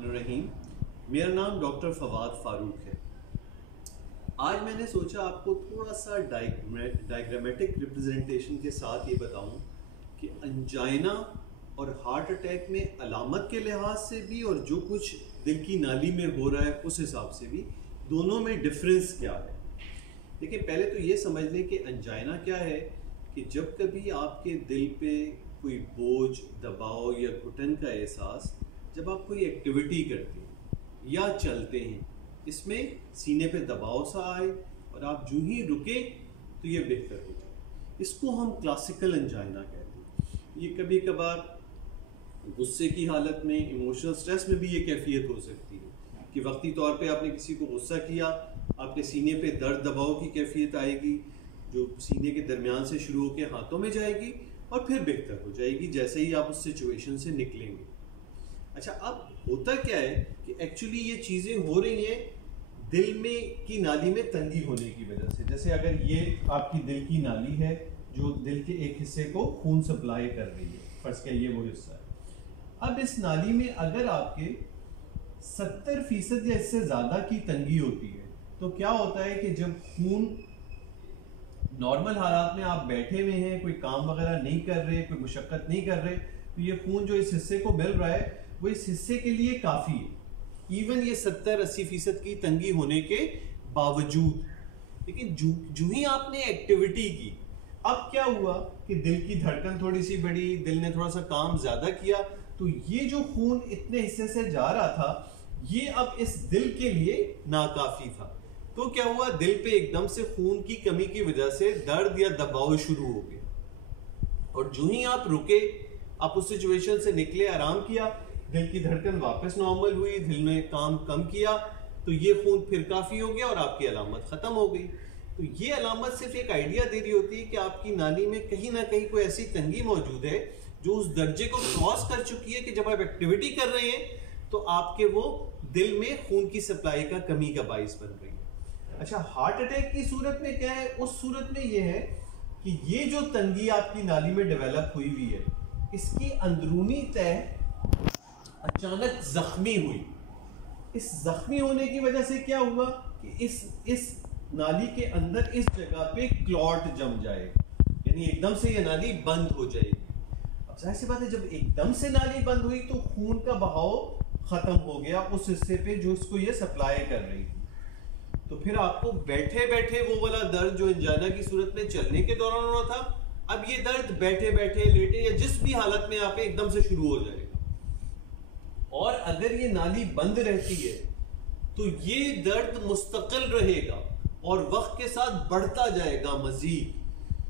बिस्मिल्लाहिर्रहमानिर्रहीम। मेरा नाम डॉक्टर फवाद फ़ारूक है। आज मैंने सोचा आपको थोड़ा सा डायग्रामेटिक रिप्रेजेंटेशन के साथ ये बताऊं कि अंजाइना और हार्ट अटैक में अलामत के लिहाज से भी और जो कुछ दिल की नाली में हो रहा है उस हिसाब से भी दोनों में डिफरेंस क्या है। देखिए, पहले तो ये समझ लें कि अंजाइना क्या है कि जब कभी आपके दिल पे कोई बोझ, दबाव या घुटन का एहसास जब आप कोई एक्टिविटी करते हैं या चलते हैं, इसमें सीने पे दबाव सा आए और आप जो ही रुके तो ये बेहतर हो जाए, इसको हम क्लासिकल अंजाइना कहते हैं। ये कभी कभार गुस्से की हालत में, इमोशनल स्ट्रेस में भी ये कैफियत हो सकती है कि वक्ती तौर पे आपने किसी को गुस्सा किया, आपके सीने पे दर्द दबाव की कैफियत आएगी जो सीने के दरमियान से शुरू होकर हाथों में जाएगी और फिर बेहतर हो जाएगी जैसे ही आप उस सिचुएशन से निकलेंगे। अच्छा, अब होता क्या है कि एक्चुअली ये चीज़ें हो रही हैं दिल में की नाली में तंगी होने की वजह से। जैसे अगर ये आपकी दिल की नाली है जो दिल के एक हिस्से को खून सप्लाई कर रही है, फर्ज के ये वो हिस्सा है। अब इस नाली में अगर आपके 70% या इससे ज़्यादा की तंगी होती है तो क्या होता है कि जब खून नॉर्मल हालात में आप बैठे हुए हैं, कोई काम वगैरह नहीं कर रहे, कोई मुशक्कत नहीं कर रहे, तो ये खून जो इस हिस्से को मिल रहा है वो इस हिस्से के लिए काफ़ी है, इवन ये 70-80% की तंगी होने के बावजूद। लेकिन जो ही आपने एक्टिविटी की, अब क्या हुआ कि दिल की धड़कन थोड़ी सी बढ़ी, दिल ने थोड़ा सा काम ज़्यादा किया, तो ये जो खून इतने हिस्से से जा रहा था ये अब इस दिल के लिए नाकाफ़ी था। तो क्या हुआ, दिल पे एकदम से खून की कमी की वजह से दर्द या दबाव शुरू हो गया और जो ही आप रुके, आप उस सिचुएशन से निकले, आराम किया, दिल की धड़कन वापस नॉर्मल हुई, दिल ने काम कम किया, तो ये खून फिर काफ़ी हो गया और आपकी अलामत ख़त्म हो गई। तो ये अलामत सिर्फ एक आइडिया दे रही होती है कि आपकी नाली में कहीं ना कहीं कोई ऐसी तंगी मौजूद है जो उस दर्जे को क्रॉस कर चुकी है कि जब आप एक्टिविटी कर रहे हैं तो आपके वो दिल में खून की सप्लाई का कमी का बाइस बन रही है। अच्छा, हार्ट अटैक की सूरत में क्या है? उस सूरत में ये है कि ये जो तंगी आपकी नाली में डेवलप हुई हुई है, इसकी अंदरूनी तह अचानक जख्मी हुई। इस जख्मी होने की वजह से क्या हुआ कि इस नाली के अंदर इस जगह पे क्लॉट जम जाए, यानी एकदम से ये नाली बंद हो जाएगी। अब जाहिर सी बात है, जब एकदम से नाली बंद हुई तो खून का बहाव खत्म हो गया उस हिस्से पे जो इसको ये सप्लाई कर रही थी। तो फिर आपको बैठे बैठे वो वाला दर्द जो अंजाइना की सूरत में चलने के दौरान हो रहा था, अब ये दर्द बैठे बैठे, लेटे या जिस भी हालत में आप एकदम से शुरू हो जाएगा। और अगर ये नाली बंद रहती है तो ये दर्द मुस्तकिल रहेगा और वक्त के साथ बढ़ता जाएगा मजीद।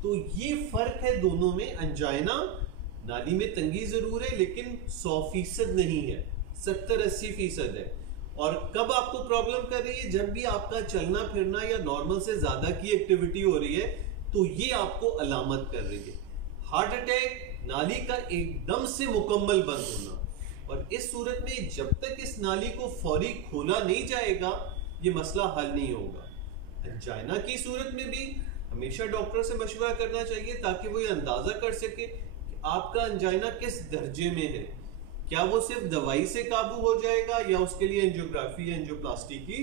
तो ये फर्क है दोनों में। अंजाइना नाली में तंगी जरूर है लेकिन 100% नहीं है, 70-80% है। और कब आपको प्रॉब्लम कर रही है? जब भी आपका चलना फिरना या नॉर्मल से ज्यादा की एक्टिविटी हो रही है तो ये आपको अलामत कर रही है। हार्ट अटैक नाली का एकदम से मुकम्मल बंद होना, और इस सूरत में जब तक इस नाली को फौरी खोला नहीं जाएगा ये मसला हल नहीं होगा। अंजाइना की सूरत में भी हमेशा डॉक्टर से मशवरा करना चाहिए ताकि वो ये अंदाजा कर सके कि आपका अंजाइना किस दर्जे में है। क्या वो सिर्फ दवाई से काबू हो जाएगा या उसके लिए एंजियोग्राफी या एंजियोप्लास्टी की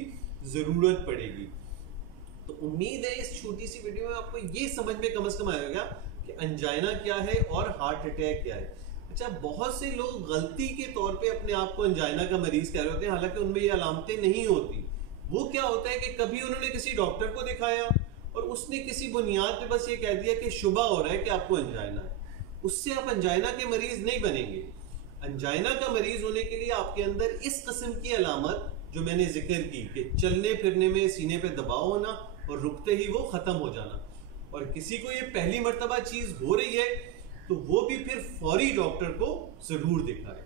जरूरत पड़ेगी। तो उम्मीद है इस छोटी सी वीडियो में आपको ये समझ में कम से कम आएगा कि अंजाइना क्या है और हार्ट अटैक क्या है। अच्छा, बहुत से लोग गलती के तौर पे अपने आप को अंजाइना का मरीज कह रहे होते हैं, हालांकि उनमें ये अलामतें नहीं होती। वो क्या होता है कि कभी उन्होंने किसी डॉक्टर को दिखाया और उसने किसी बुनियाद पे बस ये कह दिया कि शुबा हो रहा है कि आपको अंजाइना है, उससे आप अंजाइना के मरीज नहीं बनेंगे। अंजाइना का मरीज होने के लिए आपके अंदर इस किस्म की अलामत जो मैंने जिक्र की कि चलने फिरने में सीने पे दबाव होना और रुकते ही वो खत्म हो जाना, और किसी को ये पहली मर्तबा चीज हो रही है तो वो भी फिर फौरी डॉक्टर को जरूर दिखाए।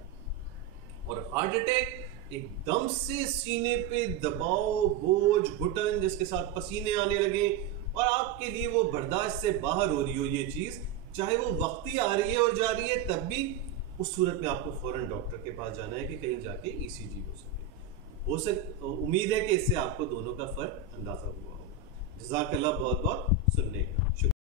और हार्ट अटैक एकदम से सीने पे दबाव, बोझ, घुटन जिसके साथ पसीने आने लगे और आपके लिए वो बर्दाश्त से बाहर हो रही हो ये चीज, चाहे वो वक्ती आ रही है और जा रही है, तब भी उस सूरत में आपको फौरन डॉक्टर के पास जाना है कि कहीं जाके ईसीजी हो सके। उम्मीद है कि इससे आपको दोनों का फर्क अंदाजा हुआ होगा। जज़ाकल्लाह बहुत बहुत सुनने का।